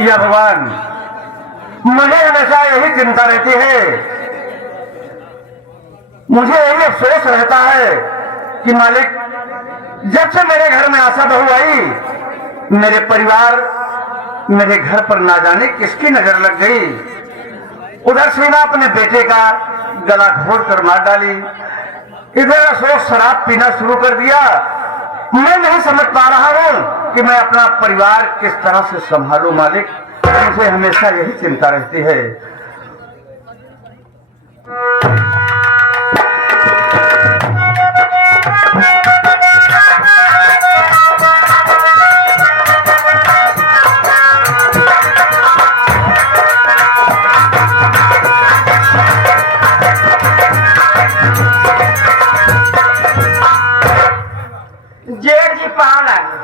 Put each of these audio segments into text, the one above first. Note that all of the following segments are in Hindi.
या भगवान, मुझे हमेशा यही चिंता रहती है, मुझे यही अफसोस रहता है कि मालिक, जब से मेरे घर में आशा बहू आई, मेरे परिवार, मेरे घर पर ना जाने किसकी नजर लग गई। उधर सीमा अपने बेटे का गला घोट कर मार डाली, इधर अशोक शराब पीना शुरू कर दिया। मैं नहीं समझ पा रहा हूं कि मैं अपना परिवार किस तरह से संभालूं मालिक। मुझे हमेशा यही चिंता रहती है। जेठ जी पाँव लागे।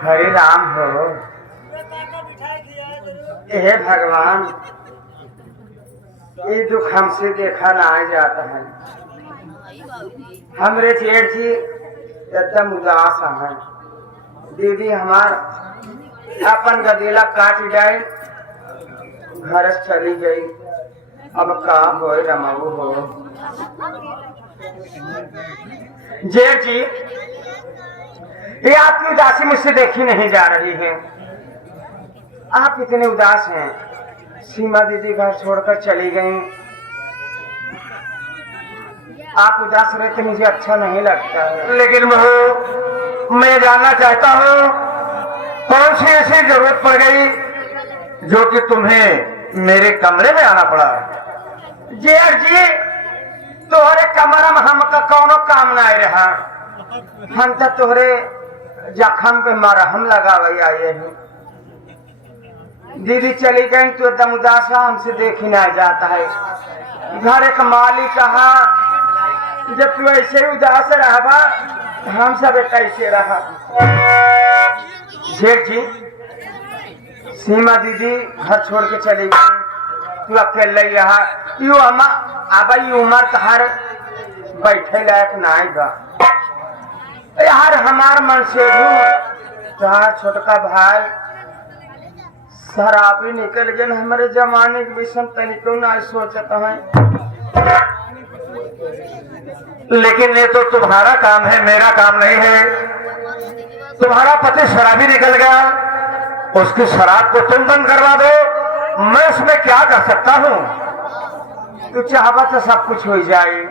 हरे राम हो। हे भगवान, ये दुख हमसे देखा ना जाता है। हमरे जेठ जी एकदम उदास है। दीदी हमार अपन गदेला काट गए, घर चली गई। अब का हो रमाऊ हो। जेठ जी, ये आपकी उदासी मुझसे देखी नहीं जा रही है। आप इतने उदास हैं। सीमा दीदी घर छोड़कर चली गई। आप उदास रहते मुझे अच्छा नहीं लगता है। लेकिन बहू, मैं जानना चाहता हूँ, कौन सी ऐसी जरूरत पड़ गई जो कि तुम्हें मेरे कमरे में आना पड़ा? जेठ जी, तोहरे कमरा में हमका कौनो काम ना रहा। हम तो तोहरे जख्म पे मरहम लगावे आए हैं। दीदी चली गई तो एकदम उदास, हमसे देखी ना जाता है। घर एक मालिक कहा, जब तू ऐसे ही उदास रहा, हम सब कैसे रहा। जेठ जी, सीमा दीदी घर छोड़ के चली गई, तू अकेले रहा। यू अम्मा अब उम्र तहार बैठे लायक ना बा यार। हमार मन से तहार छोटका भाई शराबी निकल गए। हमारे जमाने के विषय तनिको ना सोचत है। लेकिन ये तो तुम्हारा काम है, मेरा काम नहीं है। तुम्हारा पति शराबी निकल गया, उसकी शराब को तुम बंद करवा दो, मैं उसमें क्या कर सकता हूँ? तू चाहबा तो सब कुछ हो जाए।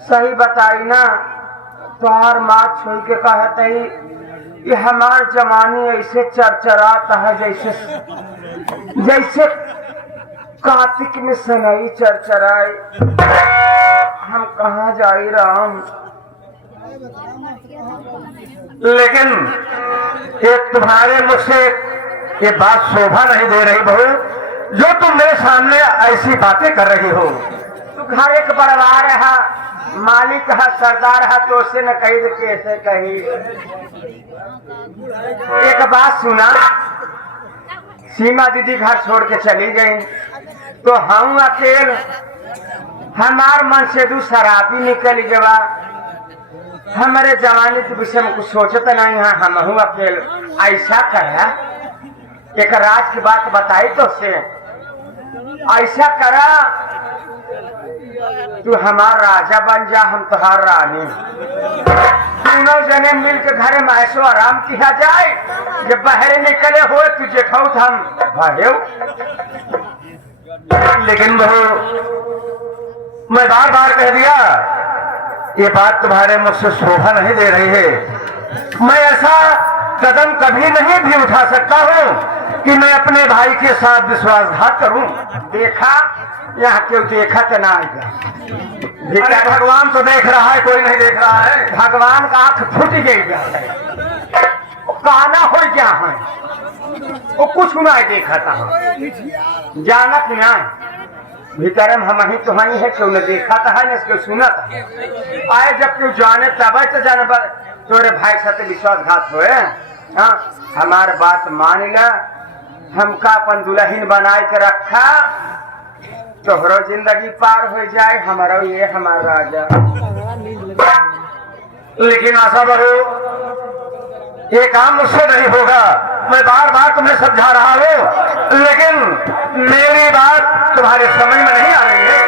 सही बताई ना, तुहार माँ छोड़ के कहते ही ये हमार जमानी ऐसे चरचराता है जैसे जैसे कार्तिक में सनई चरचराए। हम कहाँ जाई राम। लेकिन ये तुम्हारे मुझ से ये बात शोभा नहीं दे रही बहू, जो तुम मेरे सामने ऐसी बातें कर रही हो। तू घर एक बड़वा रहा, मालिक है, सरदार है, तो उससे न कही तो कैसे कही। एक बात सुना, सीमा दीदी घर छोड़ के चली गई तो हम अकेले, हमार मन से दू शराबी निकल गवा। हमारे जमाने के विषय में कुछ सोचता नहीं है। हम हूँ अकेले ऐसा करा। एक राज की बात बताई तो से ऐसा करा, तू हमार राजा बन जा, हम तुहार रानी। तीनों जने मिल के घर में ऐसो आराम किया जाए। जब बाहर निकले हुए तू जेठाऊ हम भाई। लेकिन बहू, मैं बार बार कह दिया, ये बात तुम्हारे मुझसे शोभा नहीं दे रही है। मैं ऐसा कदम कभी नहीं भी उठा सकता हूँ कि मैं अपने भाई के साथ विश्वासघात करूं। देखा, यहाँ क्यों देखा तो ना आएगा। अरे भगवान तो देख रहा है, कोई नहीं देख रहा है। भगवान का आंख फूट गई कहना हो गया है, वो कुछ ना देखा था। जाना कि ना भीतर में हम ही तो ही है, क्यों न देखा था है, इसको सुना था। आए जब क्यों जाने तब तो जाने पर तोरे भाई साथ विश्वासघात हुए। हाँ, हमार बात मान ला, हमका अपन दुल्हन बनाए के रखा, तोहरो जिंदगी पार हो जाए, हमारा ये हमारा राजा। लेकिन आशा बहू ये काम मुझसे नहीं होगा। मैं बार बार तुम्हें समझा रहा हूँ, लेकिन मेरी बात तुम्हारे समझ में नहीं आ रही है।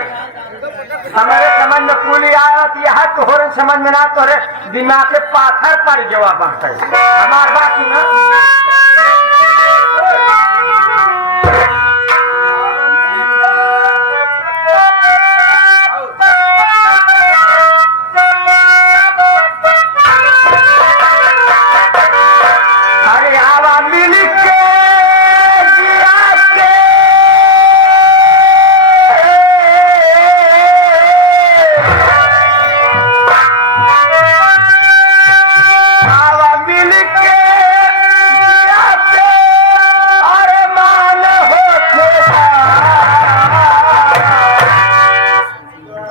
हमारे समझ में पूरी आयत यह तोहरे समझ में ना, तोरे दिमाग के पाथर पर जवाब बनता है। हमार बात सुना, अरे आवा मिल के जिया के, आवा मिल के जिया के, अरे मान होके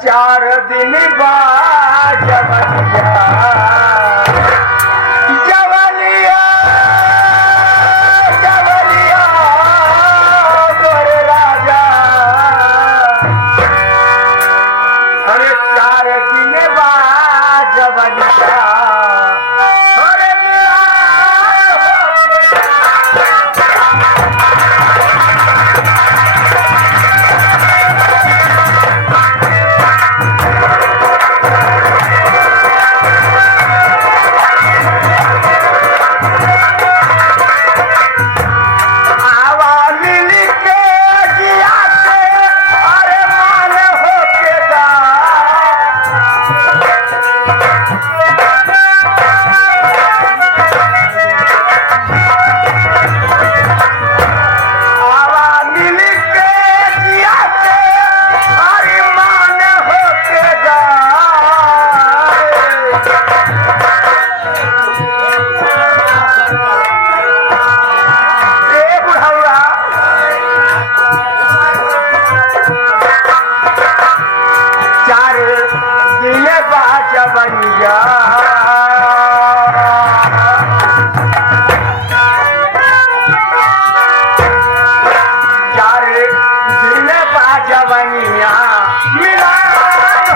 चार दिन बाद जवनिया जवनिया जवनिया मोरे राजा, अरे चार दिन बाद जवनिया अरे मिला आवा मिल के जिया के, अरे मान होके जा, आवा मिल के जिया के, अरे मान होके जा। ए बुढ़ौरा, चार दिन बाद जवनिया चार दिन बाद जवनिया मिला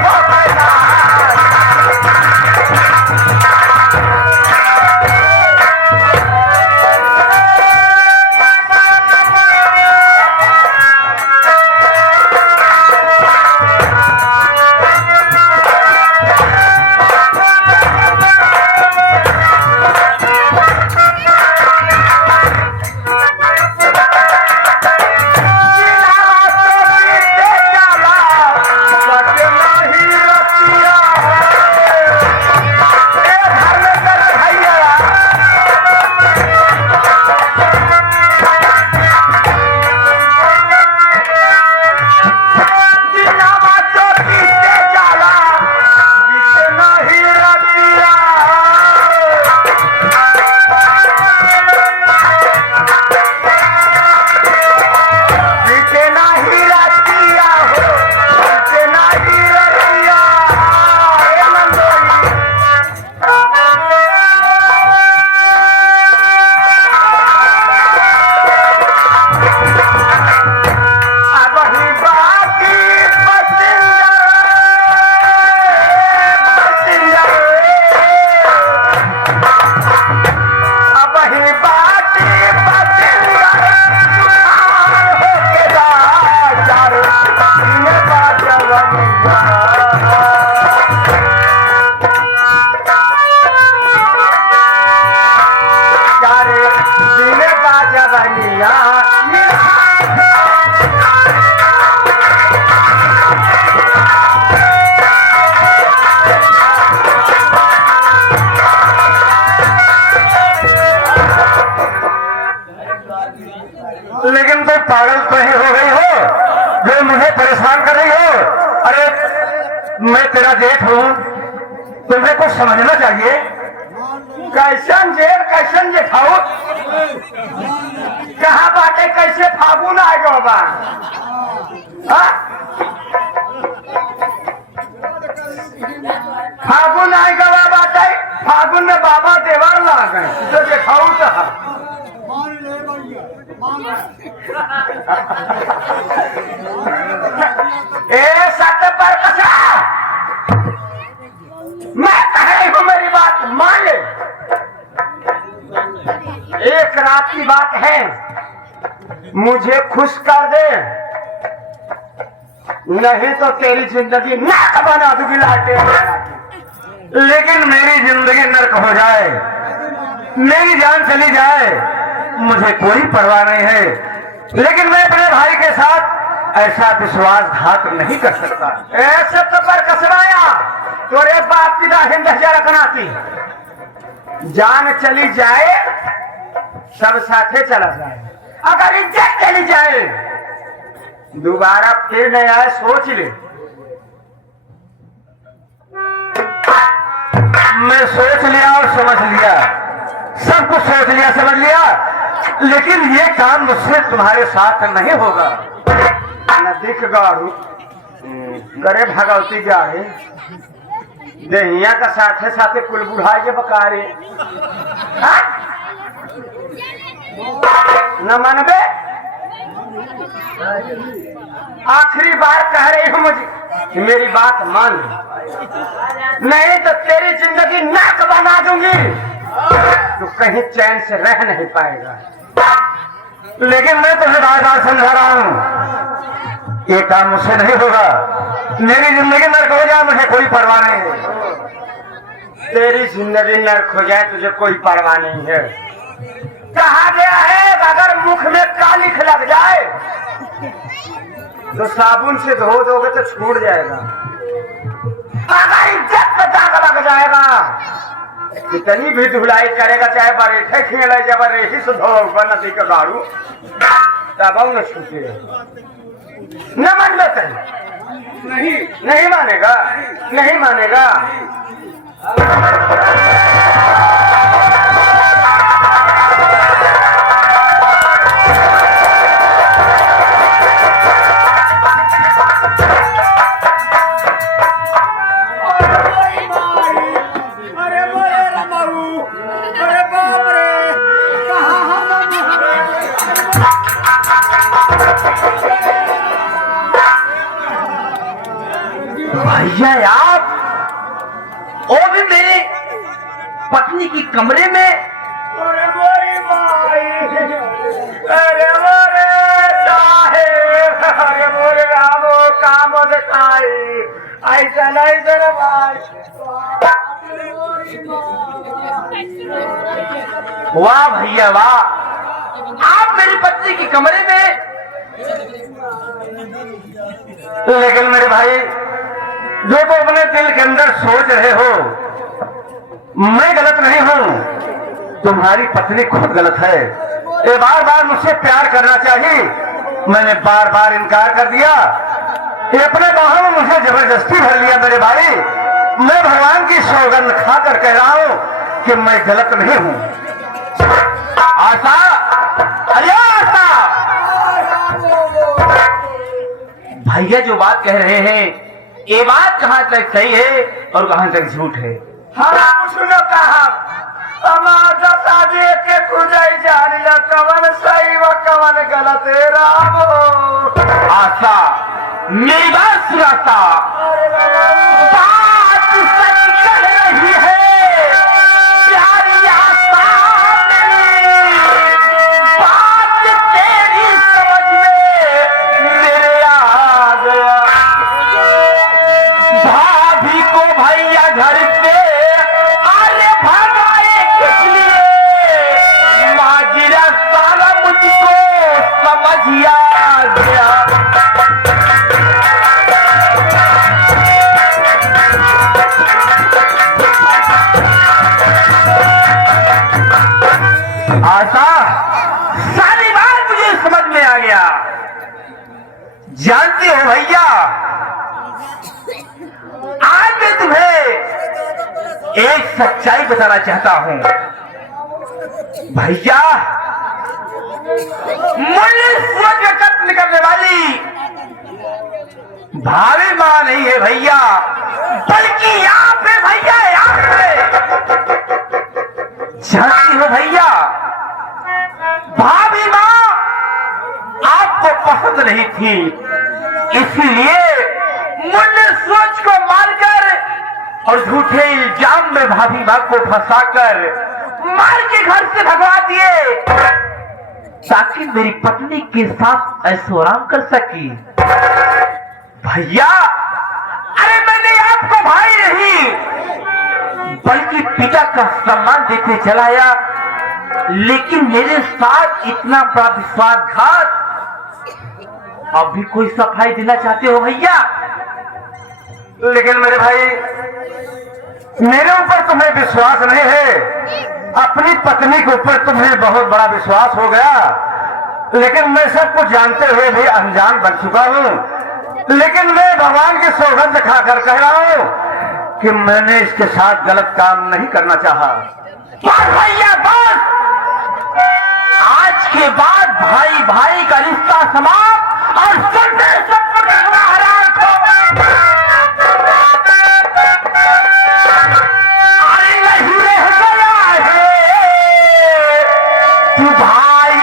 हो गया। लेकिन तुम पागल कहीं हो गई हो जो मुझे परेशान कर रही हो। अरे मैं तेरा जेठ हूँ, तुम्हें कुछ समझना चाहिए। कैसन जेठ कैसन जेठाऊ, कहाँ बाटे, कैसे फागुन आ गो बा? हाँ? फागुन आ गवा बाटे, फागुन में बाबा देवर ला गए तो जेठाऊ था। ए सत्य पर कसा, मैं कह रही हूँ मेरी बात बात की बात है, मुझे खुश कर दे, नहीं तो तेरी जिंदगी नाक बना दूंगी लाटे। लेकिन मेरी जिंदगी नर्क हो जाए, मेरी जान चली जाए, मुझे कोई परवाह नहीं है, लेकिन मैं अपने भाई के साथ ऐसा विश्वासघात नहीं कर सकता। ऐसे तो पर कसवाया तोरे बाप की राहिंद रखना थी। जान चली जाए सब साथे चला जाए, अगर इज्जत चली जाए दोबारा फिर नहीं आए, सोच ले। मैं सोच लिया और समझ लिया, सब कुछ सोच लिया समझ लिया, लेकिन ये काम मुझसे तुम्हारे साथ नहीं होगा। न दिख गारू करे भगवती जाए, देहिया का साथे साथे कुल बुढ़ाई के बकारे न मनबे। आखिरी बार कह रही हूँ मुझे कि मेरी बात मान, नहीं तो तेरी जिंदगी नाक बना दूंगी, तो कहीं चैन से रह नहीं पाएगा। लेकिन मैं तुम्हें बार बार समझा रहा हूँ, ये काम मुझसे नहीं होगा। मेरी जिंदगी नर्क हो जाए मुझे कोई परवाह नहीं है। तेरी जिंदगी नर्क हो जाए तुझे कोई परवाह नहीं है। कहा गया है अगर मुख में कालिख लग जाए तो साबुन से धो दोगे तो छूट जाएगा, अगर इज्जत पे दाग लग जाएगा कितनी भी धुलाई करेगा, चाहे बरेठे खेले जबरेही से धो नदी का गाड़ू तब न छूटे। न मान लेते नहीं मानेगा, नहीं मानेगा। भैया आप वो भी मेरे पत्नी की कमरे में। अरे मोरी माई, अरे मोरे साहेब, अरे मोरे रामो काम दिखाई, ऐसा नहीं तेरे भाई। वाह भैया वाह, आप मेरी पत्नी की कमरे में। लेकिन मेरे भाई जो तो अपने दिल के अंदर सोच रहे हो, मैं गलत नहीं हूं, तुम्हारी पत्नी खुद गलत है। ये बार बार मुझसे प्यार करना चाहिए, मैंने बार बार इनकार कर दिया। ये अपने बाहों में मुझे जबरदस्ती भर लिया। मेरे भाई मैं भगवान की सौगंध खाकर कह रहा हूं कि मैं गलत नहीं हूं। आशा, अरे आशा, भैया जो बात कह रहे हैं ये बात कहां तक सही है और कहां तक झूठ है? हाँ सुनो कहा के खुदाई जानी ना, कवन सही व कवन गलत है रामो। आशा मेरी बात सुनाता, बात सच कह रही है प्यारी आशा मेरी, बात तेरी समझ में मेरे आ गया। भाभी को भैया घर पे अरे भगाए किस लिए, माजरा सारा मुझको समझ आ गया। आशा सारी बात मुझे समझ में आ गया। जानती हो भैया, आज मैं तुम्हें एक सच्चाई बताना चाहता हूं। भैया मुल्क का कत्ल करने वाली भाभी मां नहीं है भैया, बल्कि यहाँ पे भैया यहाँ पे। जानती हो भैया, भाभी मां आपको पसंद नहीं थी, इसलिए मुन्ने सोच को मारकर और झूठे इल्जाम में भाभी मां को फंसाकर मार के घर से भगवा दिए ताकि मेरी पत्नी के साथ ऐशो आराम कर सकी। भैया, अरे मैंने आपको भाई नहीं बल्कि पिता का सम्मान देते चलाया, लेकिन मेरे साथ इतना बड़ा विश्वासघात। अब भी कोई सफाई देना चाहते हो भैया? लेकिन मेरे भाई, मेरे ऊपर तुम्हें विश्वास नहीं है, अपनी पत्नी के ऊपर तुम्हें बहुत बड़ा विश्वास हो गया, लेकिन मैं सब कुछ जानते हुए भी अनजान बन चुका हूँ। लेकिन मैं भगवान की सौगंध खाकर कह रहा हूँ कि मैंने इसके साथ गलत काम नहीं करना चाहा। बस भैया बस, आज के बाद भाई भाई का रिश्ता समाप्त और सब हराम को। अरे नहीं रह गया है तू भाई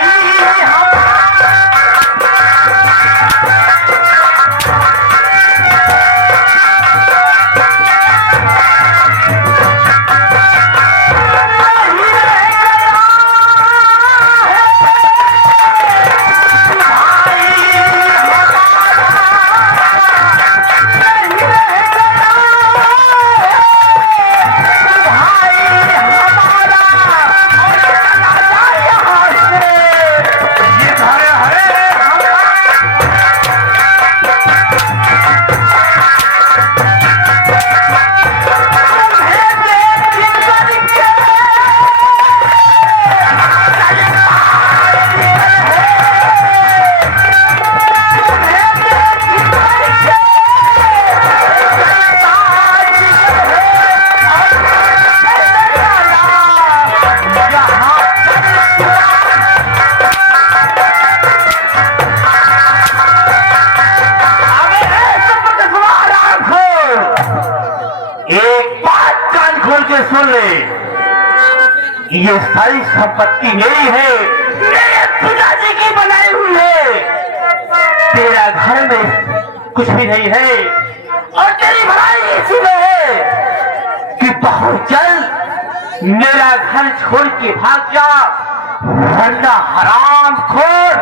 सुन ले, ये सारी संपत्ति मेरी है, मेरे पिताजी की बनाई हुई है। तेरा घर में कुछ भी नहीं है और तेरी भलाई इसी में है कि बहुत जल्द मेरा घर छोड़ के भाग जा, वरना हराम खोर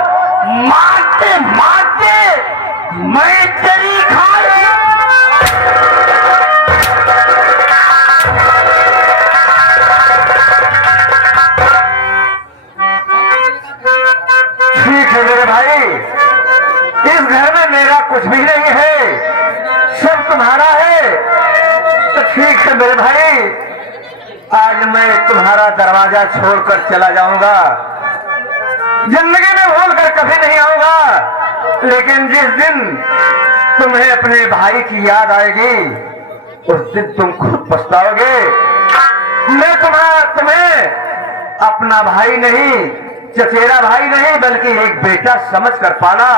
मारते मारते मैं तेरी खाई। ठीक है मेरे भाई, इस घर में मेरा कुछ भी नहीं है, सब तुम्हारा है। तो ठीक है मेरे भाई, आज मैं तुम्हारा दरवाजा छोड़कर चला जाऊंगा। जिंदगी में भूल कर कभी नहीं आऊंगा, लेकिन जिस दिन तुम्हें अपने भाई की याद आएगी उस दिन तुम खुद पछताओगे। मैं तुम्हें अपना भाई नहीं, चचेरा भाई नहीं, बल्कि एक बेटा समझ कर पाला,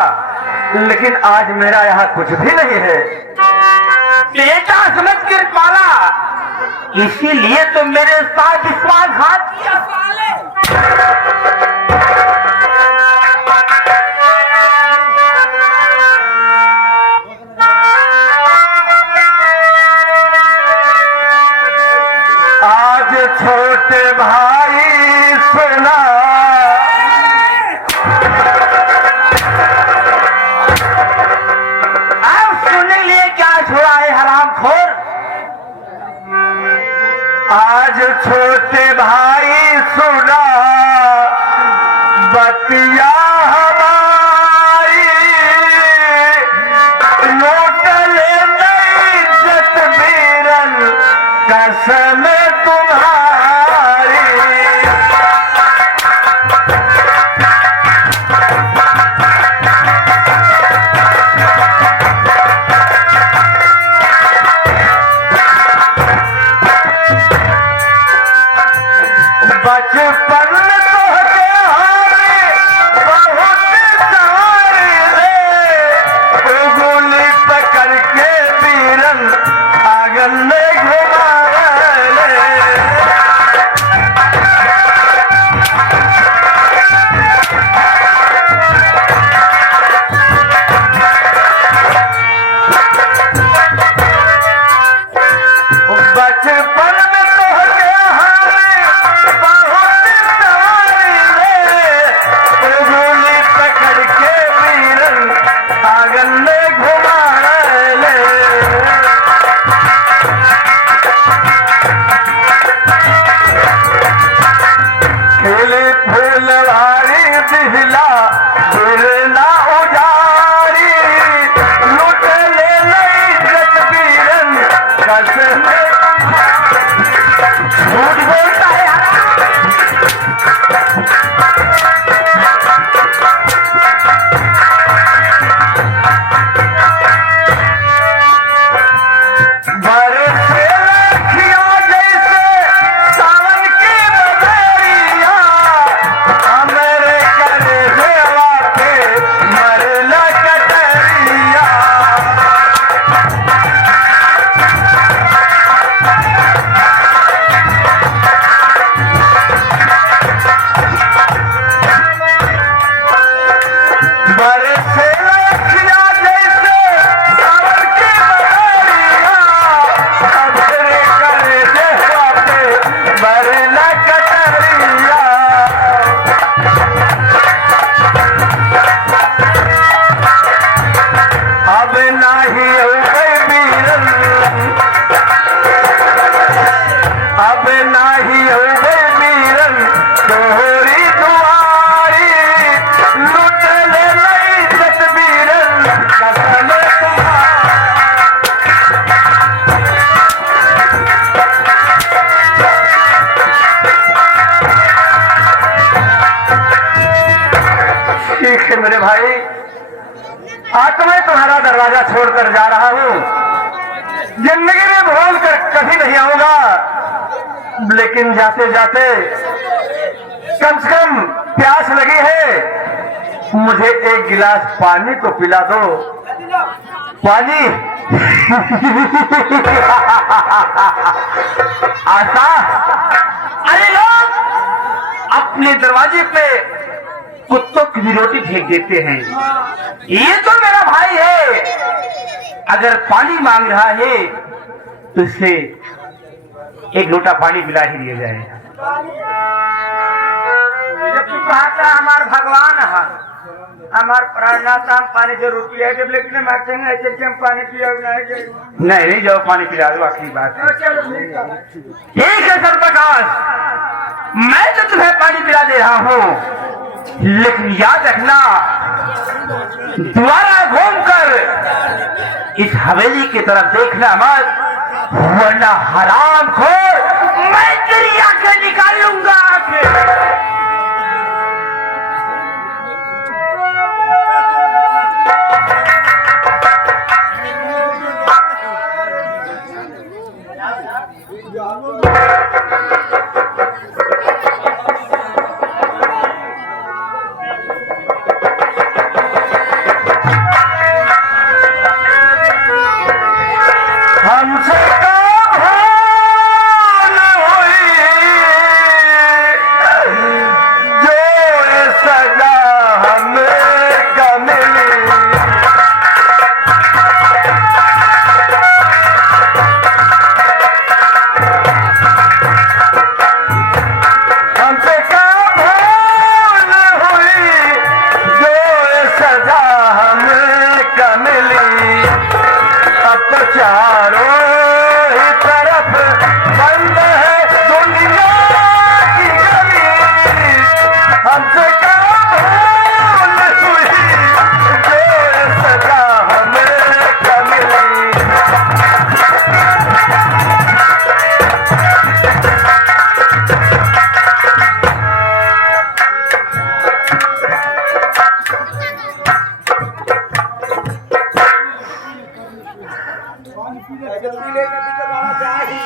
लेकिन आज मेरा यहाँ कुछ भी नहीं है। बेटा समझ कर पाला, इसीलिए तो मेरे साथ विश्वासघात किया साले। आज छोटे भाई सुना, अब सुनने के लिए क्या छोड़ा है हरामखोर? आज छोटे भाई सुना बतिया हमारी, लौट ले नई इज्जत बीरन कसम तुम्हारी। बचपन में तोहके हमें बहुत सहारे दे, उंगली पकड़ के बीरन आंगन में घुमाए ले। बचपन में तोहके हमें बहुत आंगन में घुमाले खेले फूलवारी दिहला दिल ना उजारी लुट ले नई जतबीरन कस में झूठ बोलता है बरसे लखिया जैसे सावन की बदरिया हमरे करे देवा के मरला कटरिया बरसे लखिया जैसे सावन की बदरिया हमरे करे देवा के मरला कटरिया अब नाही उगै बीरन अब नाही उगै बीरन तोहरी दुआरी लुट ले नई तस्वीरन कसम तुम्हारी ठीक है मेरे भाई आज तो मैं तुम्हारा दरवाजा छोड़कर जा रहा हूँ जिंदगी में भूल कर कभी नहीं आऊंगा लेकिन जाते जाते कम से कम प्यास लगी है मुझे एक गिलास पानी तो पिला दो पानी आशा अरे लोग अपने दरवाजे पे कुत्तों की भी रोटी फेंक देते हैं। ये तो मेरा भाई है, अगर पानी मांग रहा है तो इसे एक लोटा पानी पिला ही दिया जाए। हमार भगवान है हमार प्राणनाथ हम पानी जरूर पिया जब लेकिन मारते हैं ऐसे कि हम पानी पिया नहीं जाओ पानी पिला दो, आखिरी बात है। ठीक है सरप्रकाश, मैं तो तुम्हें पानी पिला दे रहा हूँ लेकिन याद रखना दोबारा घूमकर इस हवेली की तरफ देखना मत, वरना हराम खोर मैं तेरी आंखें निकाल लूंगा। हमसे कब भूल हुई जो ये सजा हमें कब मिली। हमसे कब भूल हुई जो ये सजा हमें कब मिली। अब तो चारों ही तरफ बंद है दुनिया की गली। हमसे कब भूल हुई जो ये सजा हमें कब मिली। जा ही